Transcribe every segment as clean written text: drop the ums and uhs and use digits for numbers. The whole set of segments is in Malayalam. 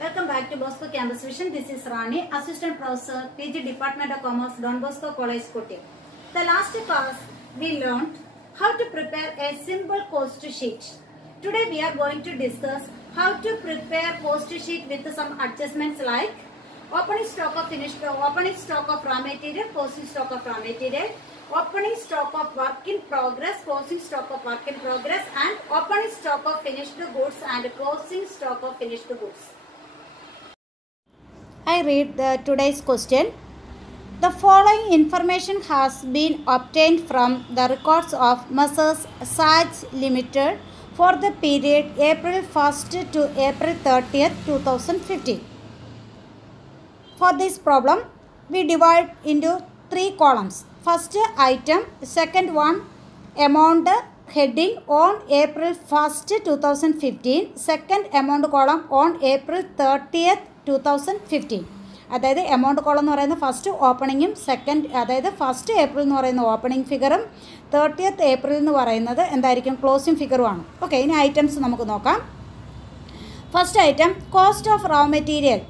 Welcome back to Bosco Campus Vision. This is Rani, Assistant Professor, PG Department of Commerce, Don Bosco College, Kotti. The last class we learned how to prepare a simple cost sheet. Today we are going to discuss how to prepare cost sheet with some adjustments like opening stock of opening stock of raw material, closing stock of raw material, opening stock of work in progress, closing stock of work in progress, and opening stock of finished goods and closing stock of finished goods. I read today's question. The following information has been obtained from the records of Messrs. Sage Limited for the period April 1st to April 30th, 2015. For this problem, we divide into three columns. First item, second one, amount heading on April 1st, 2015. Second amount column on April 30th, 2015. അതായത് എമൗണ്ട് കോളം എന്ന് പറയുന്നത് ഫസ്റ്റ് ഓപ്പണിങ്ങും സെക്കൻഡ് അതായത് ഫസ്റ്റ് ഏപ്രിൽ എന്ന് പറയുന്ന ഓപ്പണിംഗ് ഫിഗറും 30th ഏപ്രിൽ എന്ന് പറയുന്നത് എന്തായിരിക്കും ക്ലോസിംഗ് ഫിഗറുമാണ്. ഓക്കെ, ഇനി ഐറ്റംസ് നമുക്ക് നോക്കാം. First item cost of raw material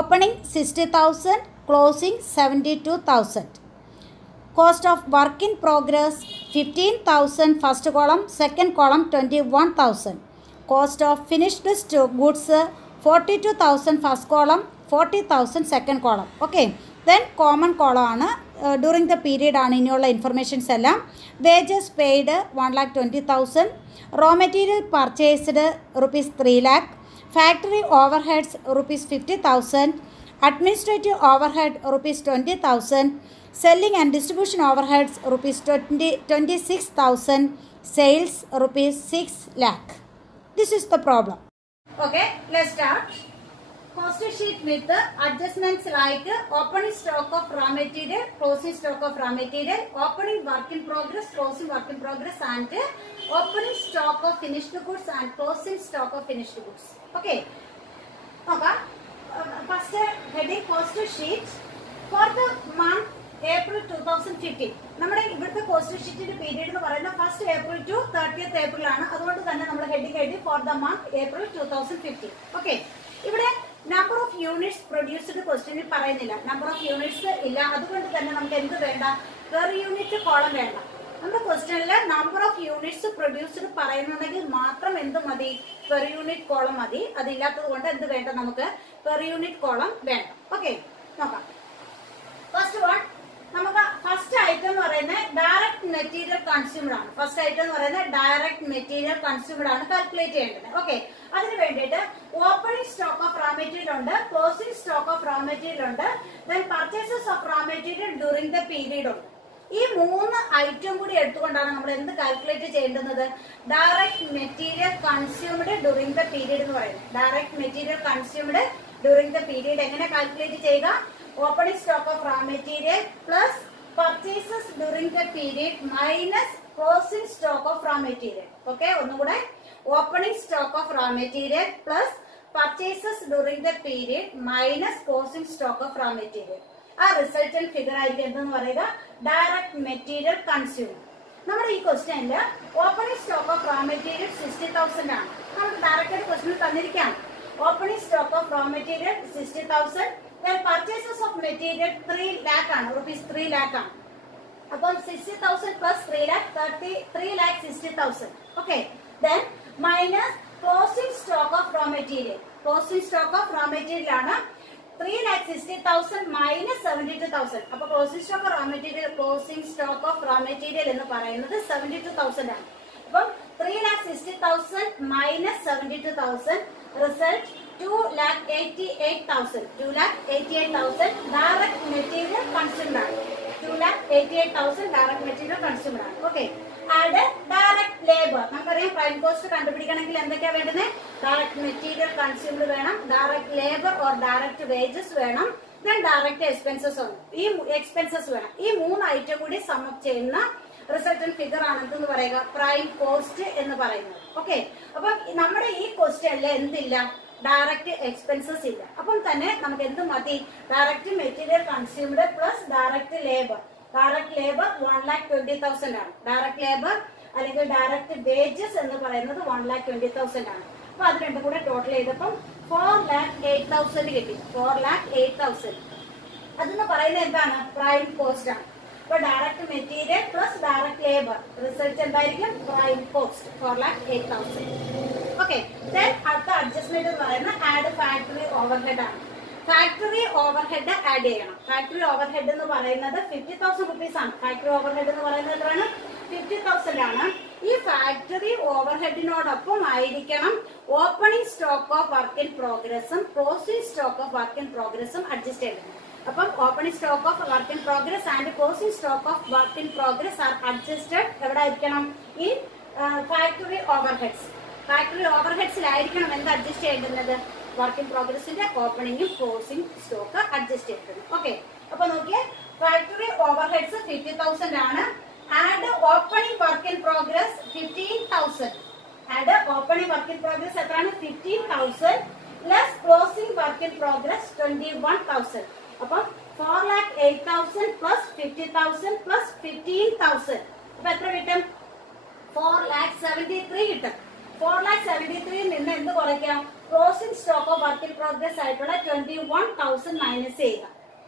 opening 60,000, closing 72,000. Cost of work in progress 15,000 first column, second column 21,000. കോസ്റ്റ് ഓഫ് ഫിനിഷ്ഡ് ഗുഡ്സ് 42,000 first column, 40,000 second column. Okay, then common column ആണ് ഡ്യൂറിങ് ദ പീരീഡ് ആണ് ഇനിയുള്ള ഇൻഫർമേഷൻസ് എല്ലാം. Wages paid 1,20,000, raw material purchased ₹3 lakh, factory overheads ₹50,000, administrative overhead ₹20,000, selling and distribution overheads ₹26,000, sales ₹6 lakh. This is the problem. Okay, let's start. Cost sheet with adjustments like opening stock of raw material, closing stock of raw material, opening work in progress, closing work in progress, and opening stock of finished goods and closing stock of finished goods. Okay. Okay. First heading cost sheet for the month April 2015. നമ്മുടെ ഇവിടുത്തെ കോസ്റ്റ് ഷീറ്റിന്റെ പീരീഡ് എന്ന് പറയുന്നത് first April to 30th April ആണ്. അതുകൊണ്ട് തന്നെ നമ്മൾ ഹെഡിങ് എഴുതി for the month April 2015. Okay, ഇവിടെ നമ്പർ ഓഫ് യൂണിറ്റ്സ് പ്രൊഡ്യൂസ്ഡ് ക്വസ്റ്റ്യനിൽ പറയുന്നില്ല, നമ്പർ ഓഫ് യൂണിറ്റ്സ് ഇല്ല. അതുകൊണ്ട് തന്നെ നമുക്ക് എന്ത് വേണ്ട, പെർ യൂണിറ്റ് കോളം വേണ്ട. നമ്മുടെ ക്വസ്റ്റ്യനിൽ നമ്പർ ഓഫ് യൂണിറ്റ്സ് പ്രൊഡ്യൂസ്ഡ് പറയുന്നുണ്ടെങ്കിൽ മാത്രം എന്ത് മതി, പെർ യൂണിറ്റ് കോളം മതി. അതില്ലാത്തത് കൊണ്ട് എന്ത് വേണ്ട, നമുക്ക് പെർ യൂണിറ്റ് കോളം വേണ്ട. ഓക്കെ, നോക്കാം. ഫസ്റ്റ് വൺ, നമുക്ക് ഫസ്റ്റ് ഐറ്റം എന്ന് പറയുന്നത് ഡയറക്ട് മെറ്റീരിയൽ കൺസ്യൂമഡ് ആണ്. ഫസ്റ്റ് ഐറ്റം എന്ന് പറയുന്നത് ഡയറക്ട് മെറ്റീരിയൽ കൺസ്യൂമഡ് ആണ് കാൽക്കുലേറ്റ് ചെയ്യേണ്ടത്. ഓക്കെ, അതിന് വേണ്ടിയിട്ട് opening stock of raw material ഉണ്ട്, closing stock of raw material ഉണ്ട്, then purchases of raw material during the period ഉണ്ട്. ഈ മൂന്ന് ഐറ്റം കൂടി എടുത്തുകൊണ്ടാണ് നമ്മൾ എന്ത് കാൽക്കുലേറ്റ് ചെയ്യേണ്ടുന്നത്, direct material consumed during the period എന്ന് പറയുന്നത്. Direct material consumed during the period എങ്ങനെ കാൽക്കുലേറ്റ് ചെയ്യുക, opening stock of raw material plus purchases during the period minus closing stock of raw material. Okay, ഒന്നുകൂടെ opening stock of raw material plus purchases during the period minus closing stock of raw material. ആ റിസൾട്ടന്റ് ഫിഗർ ആയിരിക്കും എന്തെന്ന് പറയുക, ഡയറക്ട് മെറ്റീരിയൽ കൺസ്യൂമർ. നമ്മുടെ ഈ ക്വസ്റ്റ്യനിൽ opening stock of raw material 60,000 ആണ്. നമുക്ക് ഡയറക്റ്റ് ക്വസ്റ്റ്യൻ തന്നിരിക്കുകയാണ്. Opening stock of raw material 60,000, then purchases of material 3 lakh ആണ്, ₹3 lakh ആണ്. അപ്പോൾ 60,000 plus 3 lakh 3,60,000. Okay, then minus closing stock of raw material. Closing stock of raw material ആണ് 3,60,000 minus 72,000. അപ്പോൾ closing stock of raw material എന്ന് പറയുന്നത് 72,000 ആണ്. അപ്പം 3,60,000 minus 72,000 result 2,88,000. 2,88,000 direct material consumed ആണ്. 2,88,000 direct material consumed ആണ്. Okay, add direct labour. നമുക്കറിയാം പ്രൈം കോസ്റ്റ് കണ്ടുപിടിക്കണമെങ്കിൽ എന്തൊക്കെയാ വേണ്ടത്, ഡയറക്ട് മെറ്റീരിയൽ കൺസ്യൂംഡ് വേണം, direct labour or direct wages വേണം, ദെൻ ഡയറക്ട് എക്സ്പെൻസസ് വേണം. ഈ എക്സ്പെൻസസ് വേണം. ഈ മൂന്ന് ഐറ്റം കൂടി സമ്മപ്പ് ചെയ്യുന്ന റിസൾട്ടന്റ് ഫിഗർ ആണ് എന്തെന്ന് പറയുക, പ്രൈം കോസ്റ്റ് എന്ന് പറയുന്നത്. ഓക്കെ, അപ്പൊ നമ്മുടെ ഈ ക്വസ്റ്റ്യനിൽ എന്തില്ല, ഡയറക്റ്റ് എക്സ്പെൻസസ് ഇല്ല. അപ്പം തന്നെ നമുക്ക് എന്ത് മതി, direct material consumed plus direct labour. Direct labour 1,20,000 ആണ്. ഡയറക്റ്റ് ലേബർ അല്ലെങ്കിൽ ഡയറക്റ്റ് വേജസ് എന്ന് പറയുന്നത് 1,20,000 ആണ്. അപ്പൊ അത് രണ്ടും കൂടെ ടോട്ടൽ ചെയ്തപ്പം 4,08,000 കിട്ടി. 4,08,000 അതെന്ന് പറയുന്നത് എന്താണ്? പ്രൈം കോസ്റ്റ് ആണ്. അപ്പൊ direct material plus direct labour result എന്തായിരിക്കും? Prime cost 4,08,000. ഓക്കെ, അടുത്ത അഡ്ജസ്റ്റ്മെന്റ് എന്ന് പറയുന്നത് ആഡ് ഫാക്ടറി ഓവർഹെഡ് ആണ്. ഫാക്ടറി ഓവർഹെഡ് ആഡ് ചെയ്യണം. ഫാക്ടറി ഓവർഹെഡ് എന്ന് പറയുന്നത് 50,000 rupees ആണ്. ഫാക്ടറി ഓവർഹെഡ് എന്ന് പറയുന്നത് എത്രയാണ്? 50,000 ആണ്. ഈ ഫാക്ടറി ഓവർഹെഡിനോടൊപ്പം ആയിരിക്കണം opening stock of work in പ്രോഗ്രസും closing stock of work in പ്രോഗ്രസും അഡ്ജസ്റ്റ് ചെയ്യണം. അപ്പം opening stock of work in progress and closing stock of work in progress are adjusted എവിടെ ആയിരിക്കണം? ഈ ഫാക്ടറി ഓവർഹെഡ്സ്. ഫാക്ടറി ഓവർഹെഡ്സിലായിരിക്കണം എന്ത് അഡ്ജസ്റ്റ് ചെയ്യേണ്ടുന്നത്? വർക്ക് ഇൻ പ്രോഗ്രസിന്റെ ഓപ്പണിംഗും ക്ലോസിംഗ് സ്റ്റോക്ക് അഡ്ജസ്റ്റ് ചെയ്തിട്ടുണ്ട്. ഓക്കെ, അപ്പൊ നോക്കിയേ, ഫാക്ടറി ഓവർഹെഡ്സ് 50,000 ആണ്. Add opening work in progress 15,000. Add opening work in progress എത്രയാണ്? 15,000 plus closing work in progress 21,000. അപ്പൊ 4,08,000 പ്ലസ് 50,000 പ്ലസ് 15,000 അപ്പൊ എത്ര കിട്ടും? 4,73,000 കിട്ടും. 4,73,000 നിന്ന് എന്ത് കുറയ്ക്കാം? Closing stock of work in progress ആയിട്ടുള്ള 21,000 മൈനസ് ചെയ്യുക.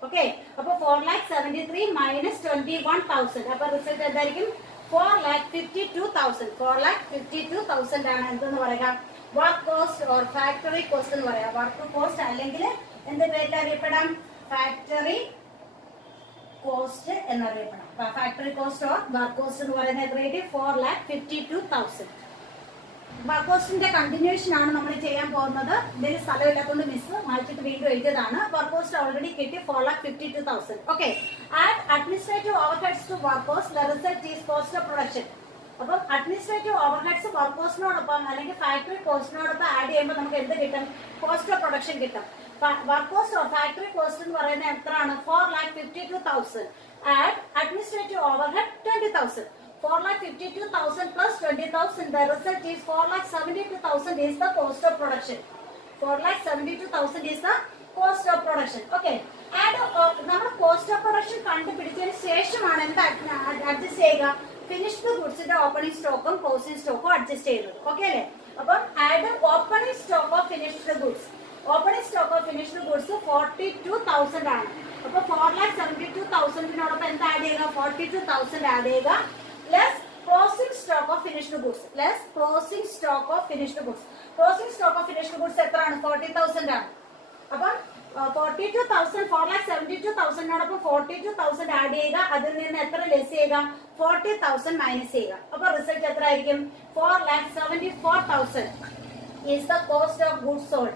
ഓക്കെ, അപ്പൊ 4,73,000 മൈനസ് 21,000 അപ്പൊ റിസൾട്ട് എന്തായിരിക്കും? 4,52,000. 4,52,000 ആണ് എന്തെന്ന് പറയുക? Work cost or factory cost എന്ന് പറയാം. വർക്ക് കോസ്റ്റ് അല്ലെങ്കിൽ എന്ത് പേരിൽ അറിയപ്പെടാം? ഫാക്ടറി കോസ്റ്റ് എന്നറിയപ്പെടാം. Factory cost or work cost എന്ന് പറയുന്നത് എത്ര കിട്ടി? 4,52,000. വർക്ക് കോസ്റ്റിന്റെ കണ്ടിന്യൂഷൻ ആണ് നമ്മൾ ചെയ്യാൻ പോകുന്നത്. ഇതിന് സ്ഥലമില്ലാത്തതുകൊണ്ട് മിസ് മാറ്റിട്ട് വീണ്ടും എഴുതിയതാണ്. വർക്ക് കോസ്റ്റ് ഓൾറെഡി കിട്ടി 4,52,000. Okay, add administrative overheads to work cost. The result is cost of production. അപ്പം അഡ്മിനിസ്ട്രേറ്റീവ് ഓവർഹെഡ്സ് വർക്ക് കോസ്റ്റിനോടൊപ്പം അല്ലെങ്കിൽ ഫാക്ടറി കോസ്റ്റിനോടൊപ്പം ആഡ് ചെയ്യുമ്പോൾ നമുക്ക് എന്ത് കിട്ടും? കോസ്റ്റ് ഓഫ് പ്രൊഡക്ഷൻ കിട്ടും. Work cost or factory cost എന്ന് പറയുന്നത് എത്രയാണ്? 4,52,000. Add administrative overhead 20,000. 4,52,000 plus 20,000. The result is 4,72,000 is the cost of production. 4,72,000 is the cost of production. Okay. And നമ്മൾ കോസ്റ്റ് ഓഫ് പ്രൊഡക്ഷൻ കണ്ടുപിടിച്ചതിന് ശേഷമാണ് എന്താ അഡ്ജസ്റ്റ് ചെയ്യുക? ഫിനിഷ്ഡ് ഗുഡ്സിന്റെ ഓപ്പണിംഗ് സ്റ്റോക്കും ക്ലോസിംഗ് സ്റ്റോക്കും അഡ്ജസ്റ്റ് ചെയ്യുന്നത്. ഓക്കെ അല്ലേ? അപ്പം add opening stock of finished goods. Opening stock of finished ഗുഡ്സ് 42,000 ആണ്. അപ്പൊ 4,72,000 എന്താ ആഡ് ചെയ്യുക? 42,000 ആഡ് ചെയ്യുക. Less closing stock of finished goods. Less closing stock of finished goods. Closing stock of finished goods എത്രയാണ്? 40,000 ആണ്. അപ്പം 42,000 4,72,000 42,000 ആഡ് ചെയ്യുക. അതിൽ നിന്ന് എത്ര ലെസ് ചെയ്യുക? 40,000 മൈനസ് ചെയ്യുക. അപ്പൊ റിസൾട്ട് എത്ര ആയിരിക്കും? 4,74,000 is the cost of goods sold.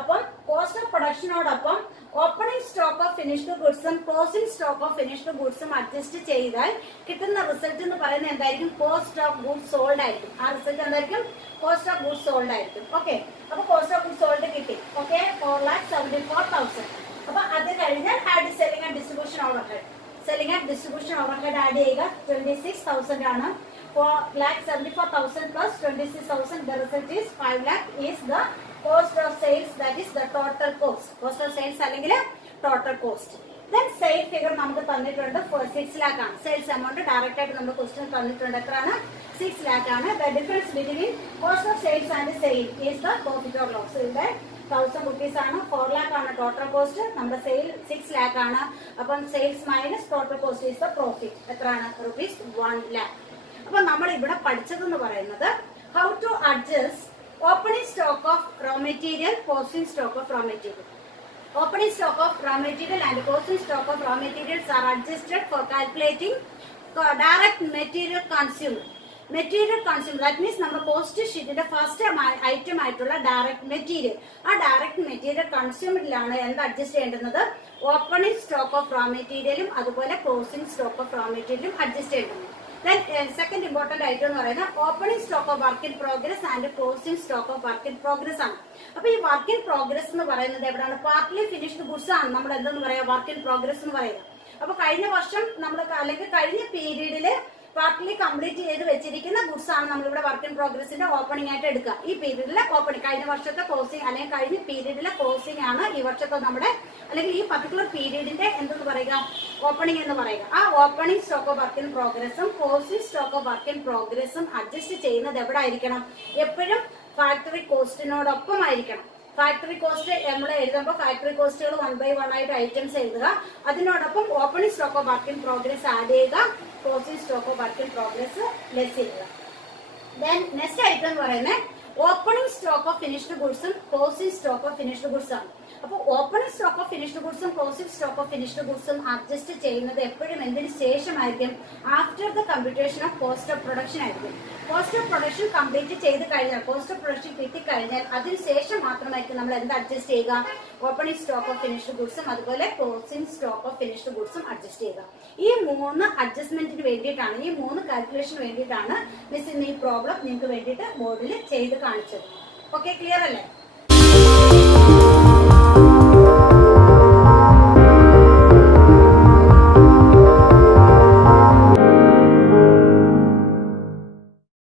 അപ്പം കോസ്റ്റ് ഓഫ് പ്രൊഡക്ഷനോടൊപ്പം ഓപ്പണിംഗ് സ്റ്റോക്ക് ഓഫ് ഫിനിഷ്ഡ് ഗുഡ്സും ക്ലോസിംഗ് സ്റ്റോക്ക് ഓഫ് ഫിനിഷ്ഡ് ഗുഡ്സും അഡ്ജസ്റ്റ് ചെയ്താൽ കിട്ടുന്ന റിസൾട്ട് എന്ന് പറയുന്നത് എന്തായിരിക്കും? കോസ്റ്റ് ഓഫ് ഗുഡ്സ് സോൾഡ് ആയിരിക്കും. ആ റിസൾട്ട് എന്തായിരിക്കും? കോസ്റ്റ് ഓഫ് ഗുഡ്സ് സോൾഡ് ആയിരിക്കും. ഓക്കെ, അപ്പൊ കോസ്റ്റ് ഓഫ് ഗുഡ്സ് സോൾഡ് കിട്ടി. ഓക്കെ, 4,74,000. അപ്പൊ അത് കഴിഞ്ഞാൽ add selling and distribution overhead. Selling and distribution overhead add ചെയ്യുക. 26,000 ആണ്. 4,74,000 plus 26,000. The result is 5 lakh is the cost of sales. That is the total cost. Cost of sales അല്ലെങ്കിൽ total cost. Then sale figure നമുക്ക് തന്നിട്ടുണ്ട് 6 lakh ആണ്. സെയിൽസ് എമൗണ്ട് ഡയറക്റ്റ് ആയിട്ട് നമ്മൾ ക്വസ്റ്റ്യൻ തന്നിട്ടുണ്ട്. എത്രയാണ്? 6 lakh ആണ്. The difference between cost of sales and sale is the profit or loss. ഇവിടെ 1,000 rupees ആണ്. 4 lakh ആണ് ടോട്ടൽ കോസ്റ്റ്. നമ്മുടെ സെയിൽ 6 lakh ആണ്. അപ്പം sales minus total cost is the profit. എത്രയാണ്? rupees 1 lakh. അപ്പൊ നമ്മൾ ഇവിടെ പഠിച്ചതെന്ന് പറയുന്നത് how to adjust opening stock of raw material, closing stock of raw material. Opening stock of raw material and closing stock of raw materials are adjusted for calculating direct material consumed. Material consumed, that means നമ്മുടെ കോസ്റ്റ് ഷീറ്റിന്റെ ഫസ്റ്റ് ഐറ്റം ആയിട്ടുള്ള ഡയറക്ട് മെറ്റീരിയൽ. ആ ഡയറക്ട് മെറ്റീരിയൽ കൺസ്യൂമിലാണ് എന്ത് അഡ്ജസ്റ്റ് ചെയ്യേണ്ടുന്നത്? ഓപ്പണിംഗ് സ്റ്റോക്ക് ഓഫ് റോ മെറ്റീരിയലും അതുപോലെ ക്ലോസിംഗ് സ്റ്റോക്ക് ഓഫ് റോ മെറ്റീരിയലും അഡ്ജസ്റ്റ് ചെയ്യേണ്ടത്. സെക്കൻഡ് ഇമ്പോർട്ടന്റ് ഐറ്റം എന്ന് പറയുന്നത് opening stock of work in progress and closing stock of work in progress ആണ്. അപ്പൊ ഈ വർക്ക് ഇൻ പ്രോഗ്രസ് എന്ന് പറയുന്നത് എവിടെയാണ്? പാർട്ട്ലി ഫിനിഷ്ഡ് ഗുഡ്സ് ആണ് നമ്മൾ എന്തെന്ന് പറയാ? വർക്ക് ഇൻ പ്രോഗ്രസ് എന്ന് പറയുന്നത്. അപ്പൊ കഴിഞ്ഞ വർഷം നമ്മൾ അല്ലെങ്കിൽ കഴിഞ്ഞ പീരീഡില് പാർട്ട്ലി കംപ്ലീറ്റ് ചെയ്ത് വെച്ചിരിക്കുന്ന ഗുഡ്സ് ആണ് നമ്മളിവിടെ വർക്ക് ഇൻ പ്രോഗ്രസിന്റെ ഓപ്പണിംഗ് ആയിട്ട് എടുക്കുക. ഈ പീരീഡിലെ ഓപ്പണിംഗ്, കഴിഞ്ഞ വർഷത്തെ ക്ലോസിംഗ് അല്ലെങ്കിൽ കഴിഞ്ഞ പീരീഡിലെ ക്ലോസിംഗ് ആണ് ഈ വർഷത്തെ നമ്മുടെ അല്ലെങ്കിൽ ഈ പർട്ടിക്കുലർ പീരീഡിന്റെ എന്തെന്ന് പറയുക? ഓപ്പണിംഗ് എന്ന് പറയുക. ആ opening stock of work in പ്രോഗ്രസും closing stock of work in പ്രോഗ്രസും അഡ്ജസ്റ്റ് ചെയ്യുന്നത് എവിടെ ആയിരിക്കണം? എപ്പോഴും ഫാക്ടറി കോസ്റ്റിനോടൊപ്പം ആയിരിക്കണം. ഫാക്ടറി കോസ്റ്റ് നമ്മൾ എഴുതുമ്പോൾ ഫാക്ടറി കോസ്റ്റുകൾ 1 by 1 ആയിട്ട് ഐറ്റംസ് എഴുതുക. അതിനോടൊപ്പം opening stock of work in progress add ചെയ്യുക, closing stock of work in progress less ചെയ്യുക. ദെൻ നെക്സ്റ്റ് ഐറ്റം എന്ന് പറയുന്നത് ഓപ്പണിംഗ് സ്റ്റോക്ക് ഓഫ് ഫിനിഷ്ഡ് ഗുഡ്സും closing stock of finished goods ആണ്. അപ്പോൾ ഓപ്പണിംഗ് സ്റ്റോക്ക് ഓഫ് ഫിനിഷ്ഡ് ഗുഡ്സും ക്ലോസിംഗ് സ്റ്റോക്ക് ഓഫ് ഫിനിഷ്ഡ് ഗുഡ്സും അഡ്ജസ്റ്റ് ചെയ്യുന്നത് എപ്പോഴും എന്തിനു ശേഷമായിരിക്കും? After the computation of cost of production ആയിരിക്കും. കോസ്റ്റ് ഓഫ് പ്രൊഡക്ഷൻ കംപ്ലീറ്റ് ചെയ്ത് കഴിഞ്ഞാൽ, കോസ്റ്റ് ഓഫ് പ്രൊഡക്ഷൻ കിട്ടിക്കഴിഞ്ഞാൽ അതിനുശേഷം മാത്രമായിരിക്കും നമ്മൾ എന്ത് അഡ്ജസ്റ്റ് ചെയ്യുക? ഓപ്പണിംഗ് സ്റ്റോക്ക് ഓഫ് ഫിനിഷ്ഡ് ഗുഡ്സും അതുപോലെ ക്ലോസിംഗ് സ്റ്റോക്ക് ഓഫ് ഫിനിഷ്ഡ് ഗുഡ്സും അഡ്ജസ്റ്റ് ചെയ്യുക. ഈ 3 അഡ്ജസ്റ്റ്മെന്റിന് വേണ്ടിയിട്ടാണ്, ഈ 3 കാൽക്കുലേഷന് വേണ്ടിയിട്ടാണ് മിസ് ഇന്ന് ഈ പ്രോബ്ലം നിങ്ങൾക്ക് വേണ്ടിയിട്ട് ബോർഡിൽ ചെയ്ത് കാണിച്ചത്. ഓക്കെ, ക്ലിയർ അല്ലേ?